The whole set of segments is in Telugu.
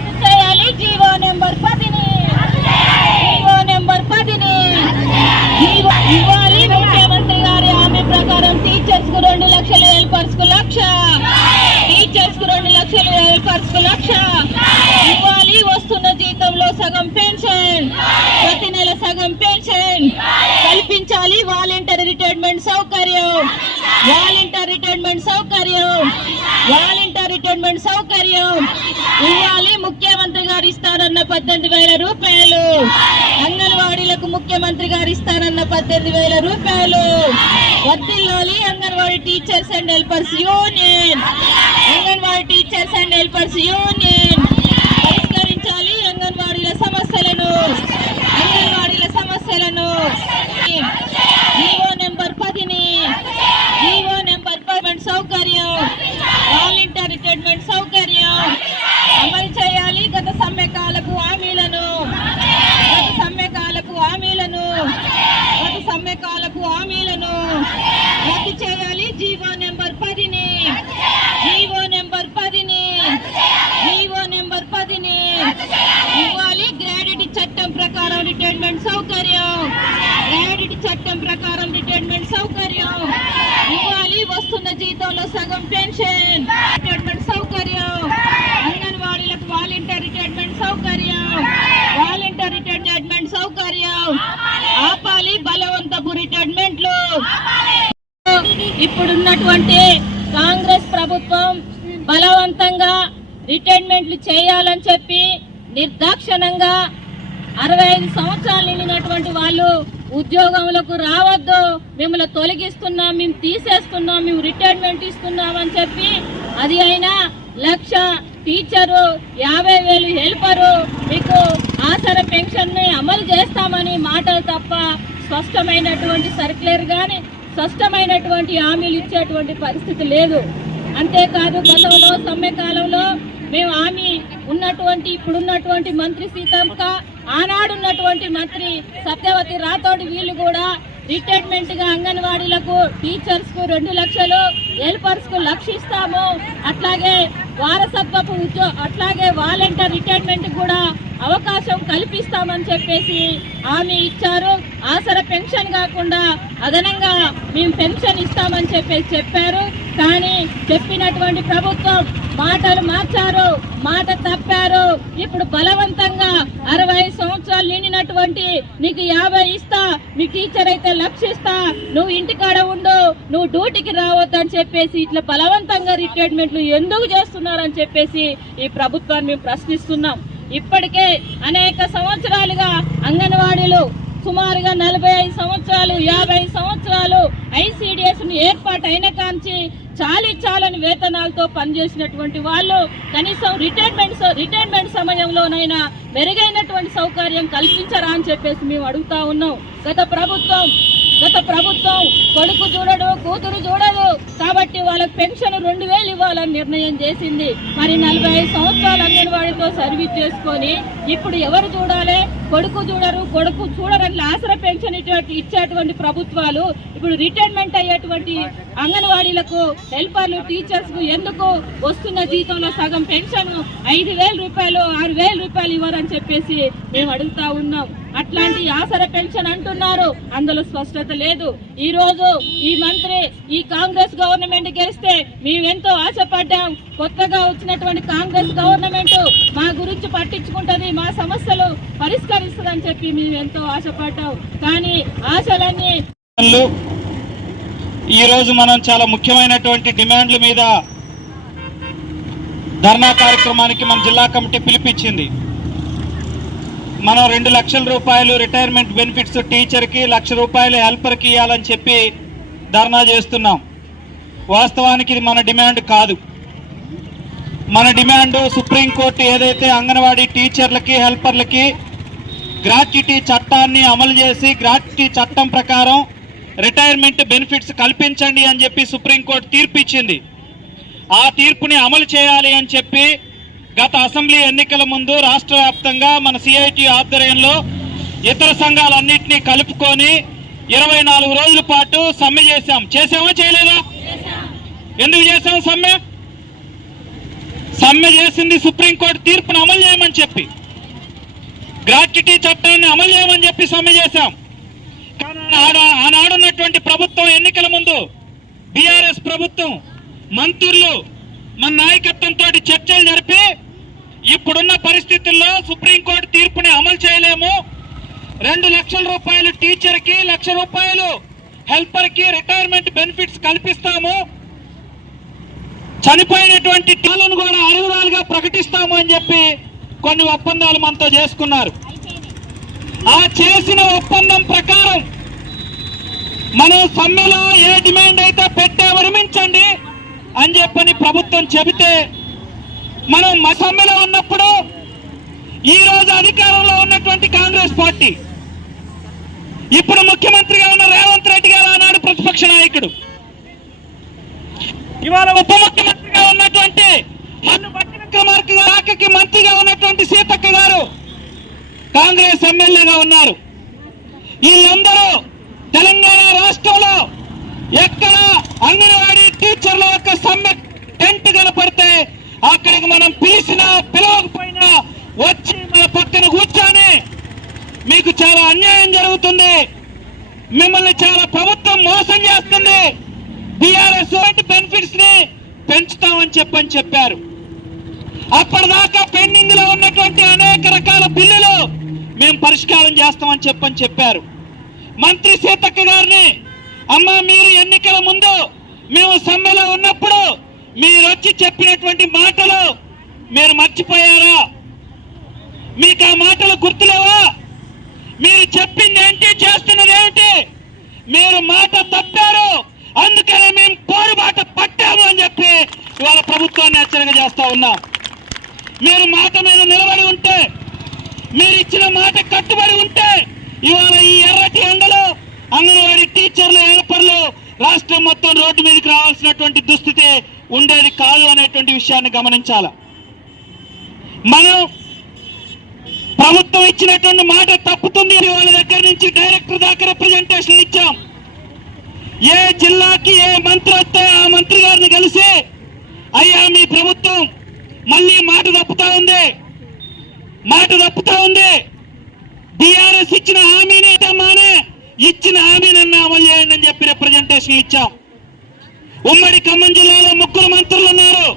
రద్దు జీవో నెంబర్ పదిని. జీవో నెంబర్ పదిని. ఇవ్వాలి. ముఖ్యమంత్రి గారి ప్రకారం టీచర్స్ రెండు లక్షలు హెల్పర్స్ లక్ష. టీచర్స్కు రెండు లక్షలు హెల్పర్స్ లక్ష. ఇవ్వాలి. వస్తున్న జీతంలో సగం పెన్షన్. ప్రతి నెల సగం పెన్షన్. కల్పించాలి. వాలంటరీ రిటైర్మెంట్ సౌకర్యం. వాలంటీర్ రిటైర్మెంట్ సౌకర్యం. వాలంటీర్ రిటైర్మెంట్ సౌకర్యం. ఇవ్వాలి ముఖ్యమంత్రి గారు ఇస్తారన్న పద్దెనిమిది వేల రూపాయలు. అంగన్వాడీలకు ముఖ్యమంత్రి గారు ఇస్తారన్న పద్దెనిమిది వేల రూపాయలు. వర్తిల్లాలి Anganwadi teachers and helpers union. Anganwadi teachers and helpers union పరిష్కరించాలి అంగన్వాడీల సమస్యలను అంగన్వాడీల సమస్యలను జీవో నెంబర్ పదిని జీవో నెంబర్ పది సౌకర్యం వాలంటీర్ రిటైర్మెంట్ సౌకర్యం అమలు చేయాలి గత సమ్మెకాలకు హామీలను గత సమ్మెకాలకు హామీలను గత సమ్మెకాలకు హామీలను రద్దు చేయాలి జీవో నెంబర్ పదిని జీవో నెంబర్ పదిని జీవో నెంబర్ పదిని ఇవ్వాలి గ్రాడ్యుటీ చట్టం ప్రకారం రిటైర్మెంట్ సౌకర్యం గ్రాడ్యుటీ చట్టం ప్రకారం రిటైర్మెంట్ సౌకర్యం ఇవ్వాలి వస్తున్న జీతంలో సగం పెన్షన్ రిటైర్మెంట్ సౌకర్యం అంగన్వాడీలకు వాలంటీర్ రిటైర్మెంట్ సౌకర్యం వాలంటీర్ రిటైర్మెంట్ సౌకర్యం ఆపాలి బలవంతపు రిటైర్మెంట్లు ఇప్పుడున్నటువంటి కాంగ్రెస్ ప్రభుత్వం బలవంతంగా రిటైర్మెంట్లు చేయాలని చెప్పి నిర్దాక్షణంగా అరవై ఐదు సంవత్సరాలు నిండినటువంటి వాళ్ళు ఉద్యోగంలోకి రావద్దు. మిమ్మల్ని తొలగిస్తున్నాం మేము తీసేస్తున్నాం మేము రిటైర్మెంట్ ఇస్తున్నాం అని చెప్పి అది అయినా లక్ష టీచరు యాభై వేలు హెల్పరు మీకు ఆసర పెన్షన్ని అమలు చేస్తామని మాటలు తప్ప స్పష్టమైనటువంటి సర్క్యులర్ కానీ స్పష్టమైనటువంటి హామీలు ఇచ్చేటువంటి పరిస్థితి లేదు. అంతేకాదు గతంలో సమ్మె కాలంలో మేము హామీ ఉన్నటువంటి ఇప్పుడున్నటువంటి మంత్రి సీతక్క ఆనాడున్నటువంటి మంత్రి సత్యవతి రాథోడ్ వీళ్ళు కూడా రిటైర్మెంట్గా అంగన్వాడీలకు టీచర్స్కు రెండు లక్షలు హెల్పర్స్కు లక్షిస్తాము లక్ష ఇస్తాము. అట్లాగే వారసత్వపు ఉద్యో అట్లాగే వాలంటీర్ రిటైర్మెంట్ కూడా అవకాశం కల్పిస్తామని చెప్పేసి హామీ ఇచ్చారు. ఆసర పెన్షన్ కాకుండా అదనంగా మేము పెన్షన్ ఇస్తామని చెప్పేసి చెప్పారు. కానీ చెప్పినటువంటి ప్రభుత్వం మాటలు మార్చారు మాట తప్పారు. ఇప్పుడు బలవంతంగా అరవై సంవత్సరాలు నిండినటువంటి నీకు యాభై ఇస్తా మీ టీచర్ అయితే లక్షిస్తా నువ్వు ఇంటికాడ ఉండు నువ్వు డ్యూటీకి రావద్దు అని చెప్పేసి ఇట్లా బలవంతంగా రిటైర్మెంట్లు ఎందుకు చేస్తున్నారని చెప్పేసి ఈ ప్రభుత్వాన్ని మేము ప్రశ్నిస్తున్నాం. ఇప్పటికే అనేక సంవత్సరాలుగా అంగన్వాడీలు సుమారుగా నలభై ఐదు సంవత్సరాలు యాభై సంవత్సరాలు ఐసిడిఎస్ ఏర్పాటు అయిన కాంచి చాలి చాలని వేతనాలతో పనిచేసినటువంటి వాళ్ళు కనీసం రిటైర్మెంట్ రిటైర్మెంట్ సమయంలోనైనా మెరుగైనటువంటి సౌకర్యం కల్పించరా అని చెప్పేసి మేము అడుగుతా ఉన్నాం. గత ప్రభుత్వం గత ప్రభుత్వం కొడుకు చూడడు కూతురు చూడదు. కాబట్టి వాళ్ళకి పెన్షన్ రెండు వేలు ఇవ్వాలని నిర్ణయం చేసింది. మరి నలభై ఐదు సంవత్సరాలు అంగన్వాడితో సర్వీస్ చేసుకొని ఇప్పుడు ఎవరు చూడాలి? కొడుకు చూడరు కొడుకు చూడరని ఆసర పెన్షన్ ఇటువంటి ఇచ్చేటువంటి ప్రభుత్వాలు ఇప్పుడు రిటైర్మెంట్ అయ్యేటువంటి అంగన్వాడీలకు హెల్పర్లు టీచర్స్కు ఎందుకు వస్తున్న జీతంలో సగం పెన్షన్? ఐదు వేల రూపాయలు ఆరు రూపాయలు ఇవ్వరని చెప్పేసి మేము అడుగుతా ఉన్నాం. అట్లాంటి ఆసర పెన్షన్ అంటున్నారు. అందులో స్పష్టత లేదు. ఈ రోజు ఈ మంత్రి ఈ కాంగ్రెస్ గవర్నమెంట్ గెలిస్తే మేమెంతో ఆశపడ్డాం. కొత్తగా వచ్చినటువంటి కాంగ్రెస్ గవర్నమెంట్ మా గురించి పట్టించుకుంటది మా సమస్యలు పరిష్కరిస్తుందని చెప్పి మేము ఎంతో ఆశపడ్డాం. కానీ ఆశలన్నీ ఈ రోజు మనం చాలా ముఖ్యమైనటువంటి డిమాండ్ల మీద ధర్నా కార్యక్రమానికి మన జిల్లా కమిటీ పిలిపించింది. మనం రెండు లక్షల రూపాయలు రిటైర్మెంట్ బెనిఫిట్స్ టీచర్కి లక్ష రూపాయలు హెల్పర్కి ఇవ్వాలని చెప్పి ధర్నా చేస్తున్నాం. వాస్తవానికి ఇది మన డిమాండ్ కాదు. మన డిమాండ్ సుప్రీంకోర్టు ఏదైతే అంగన్వాడీ టీచర్లకి హెల్పర్లకి గ్రాట్యుటీ చట్టాన్ని అమలు చేసి గ్రాట్యుటీ చట్టం ప్రకారం రిటైర్మెంట్ బెనిఫిట్స్ కల్పించండి అని చెప్పి సుప్రీంకోర్టు తీర్పు ఇచ్చింది. ఆ తీర్పుని అమలు చేయాలి అని చెప్పి గత అసెంబ్లీ ఎన్నికల ముందు రాష్ట్ర వ్యాప్తంగా మన సిఐటి ఆధ్వర్యంలో ఇతర సంఘాలన్నింటినీ కలుపుకొని ఇరవై నాలుగు రోజుల పాటు సమ్మె చేశాం. చేసామా చేయలేదా? ఎందుకు చేసాం సమ్మె? సమ్మె చేసింది సుప్రీంకోర్టు తీర్పును అమలు చేయమని చెప్పి. గ్రాట్యుటీ చట్టాన్ని అమలు చేయమని చెప్పి సమ్మె చేశాం. కానీ ఆనాడున్నటువంటి ప్రభుత్వం ఎన్నికల ముందు బీఆర్ఎస్ ప్రభుత్వం మంత్రులు మన నాయకత్వంతో చర్చలు జరిపి ఇప్పుడున్న పరిస్థితుల్లో సుప్రీంకోర్టు తీర్పుని అమలు చేయలేము. రెండు లక్షల రూపాయలు టీచర్కి లక్ష రూపాయలు హెల్పర్కి రిటైర్మెంట్ బెనిఫిట్స్ కల్పిస్తాము. చనిపోయినటువంటి టీలను కూడా అర్హురాలుగా ప్రకటిస్తాము అని చెప్పి కొన్ని ఒప్పందాలు మనతో చేసుకున్నారు. ఆ చేసిన ఒప్పందం ప్రకారం మనం సమ్మెలో ఏ డిమాండ్ అయితే పెట్టే విరమించండి అని చెప్పని ప్రభుత్వం చెబితే మనం మా ఉన్నప్పుడు ఈ రోజు అధికారంలో ఉన్నటువంటి కాంగ్రెస్ పార్టీ. ఇప్పుడు ముఖ్యమంత్రిగా ఉన్న రేవంత్ రెడ్డి గారు ఆనాడు ప్రతిపక్ష నాయకుడు. ఇవాళ ఉప ముఖ్యమంత్రిగా ఉన్నటువంటి మన్ను బట్టి విక్రమార్క శాఖకి మంత్రిగా ఉన్నటువంటి సీతక్క గారు కాంగ్రెస్ ఎమ్మెల్యేగా ఉన్నారు. వీళ్ళందరూ తెలంగాణ రాష్ట్రంలో ఎక్కడ అంగన్వాడీ టీచర్ల యొక్క సమ్మె టెంట్ కనపడితే అక్కడికి మనం పిలిచినా పిలవకపోయినా వచ్చి మన పక్కన కూర్చొని మీకు చాలా అన్యాయం జరుగుతుంది. మిమ్మల్ని చాలా ప్రభుత్వం మోసం చేస్తుంది. బీఆర్ఎస్ బెనిఫిట్స్ని పెంచుతామని చెప్పని చెప్పారు. అప్పటిదాకా పెండింగ్లో ఉన్నటువంటి అనేక రకాల బిల్లులు మేము పరిష్కారం చేస్తామని చెప్పని చెప్పారు. మంత్రి సీతక్క గారిని అమ్మ మీరు ఎన్నికల ముందు మేము సమ్మెలో ఉన్నప్పుడు మీరు వచ్చి చెప్పినటువంటి మాటలు మీరు మర్చిపోయారా? మీకు ఆ మాటలు గుర్తులేవా? మీరు చెప్పింది ఏంటి చేస్తున్నది ఏంటి? మీరు మాట తప్పారు అందుకనే మేము పోరుబాట పట్టాము అని చెప్పి ఇవాళ ప్రభుత్వాన్ని హెచ్చరిక చేస్తా ఉన్నాం. మీరు మాట మీద నిలబడి ఉంటే మీరు ఇచ్చిన మాట కట్టుబడి ఉంటే ఇవాళ ఈ ఎర్రటి ఎండలో అంగన్వాడీ టీచర్లు హెల్పర్లు రాష్ట్రం మొత్తం రోడ్డు మీదకి రావాల్సినటువంటి దుస్థితి ఉండేది కాదు అనేటువంటి విషయాన్ని గమనించాల. మనం ప్రభుత్వం ఇచ్చినటువంటి మాట తప్పుతుంది అని వాళ్ళ దగ్గర నుంచి డైరెక్టర్ దాకా రిప్రజెంటేషన్ ఇచ్చాం. ఏ జిల్లాకి ఏ మంత్రి వస్తే ఆ మంత్రి గారిని కలిసి అయ్యా మీ ప్రభుత్వం మళ్ళీ మాట తప్పుతా ఉంది మాట తప్పుతా ఉంది బీఆర్ఎస్ ఇచ్చిన హామీని ఇటమ్మానే ఇచ్చిన హామీనన్నా అమలు చేయండి అని చెప్పి రిప్రజెంటేషన్ ఇచ్చాం ఉమ్మడి ఖమ్మం జిల్లాలో ముగ్గురు మంత్రులు ఉన్నారు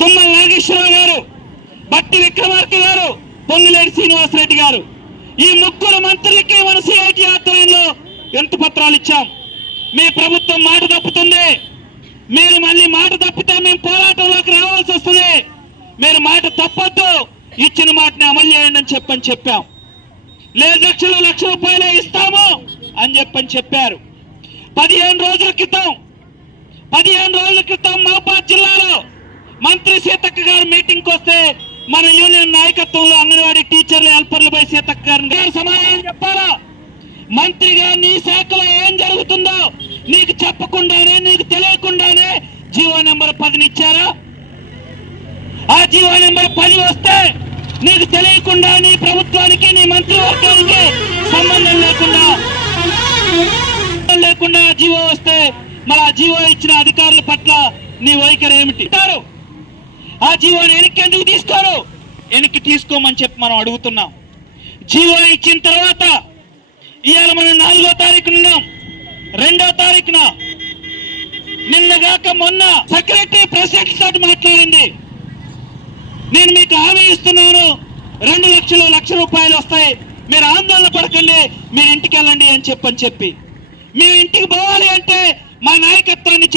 తుమ్మల నాగేశ్వరరావు గారు బట్టి విక్రమార్క గారు పొంగులేటి శ్రీనివాసరెడ్డి గారు ఈ ముగ్గురు మంత్రులకి మన సిఐటి ఆధ్వర్యంలో ఎంత పత్రాలు ఇచ్చాం. మీ ప్రభుత్వం మాట తప్పుతుంది. మీరు మళ్ళీ మాట తప్పితే మేము పోరాటంలోకి రావాల్సి వస్తుంది. మీరు మాట తప్పొద్దు. ఇచ్చిన మాటని అమలు చేయండి అని చెప్పని చెప్పాం. లేదు లక్షలు లక్ష రూపాయలే ఇస్తాము అని చెప్పని చెప్పారు. పదిహేను రోజుల క్రితం పదిహేను రోజుల క్రితం మహబాద్ జిల్లాలో మంత్రి సీతక్క గారు మీటింగ్కి వస్తే మన యూనియన్ నాయకత్వంలో అంగన్వాడీ టీచర్లు హెల్పర్లపై సీతక్క గారు సమాధానం చెప్పాలా? మంత్రిగా నీ శాఖలో ఏం జరుగుతుందో నీకు చెప్పకుండానే నీకు తెలియకుండానే జీవో నెంబర్ పదిని ఇచ్చారా? ఆ జీవో నెంబర్ పది వస్తే నీకు తెలియకుండా నీ ప్రభుత్వానికి నీ మంత్రివర్గానికి సంబంధం లేకుండా లేకుండా జీవో వస్తే మరి ఆ జీవో ఇచ్చిన అధికారుల పట్ల నీ వైఖరి ఏమిటి? అంటారు. ఆ జీవోని వెనక్కి ఎందుకు తీసుకోరు? వెనక్కి తీసుకోమని చెప్పి మనం అడుగుతున్నాం. జీవో ఇచ్చిన తర్వాత ఇవాళ మనం నాలుగో తారీఖున ఉన్నాం. రెండో తారీఖున నిన్నగాక మొన్న సెక్రటరీ ప్రెసిడెంట్ తోటి మాట్లాడింది. నేను మీకు హామీ ఇస్తున్నాను రెండు లక్షలు లక్ష రూపాయలు వస్తాయి. మీరు ఆందోళన పడకండి మీరు ఇంటికి వెళ్ళండి అని చెప్పని చెప్పి. మేము ఇంటికి పోవాలి అంటే మా నాయకత్వాన్ని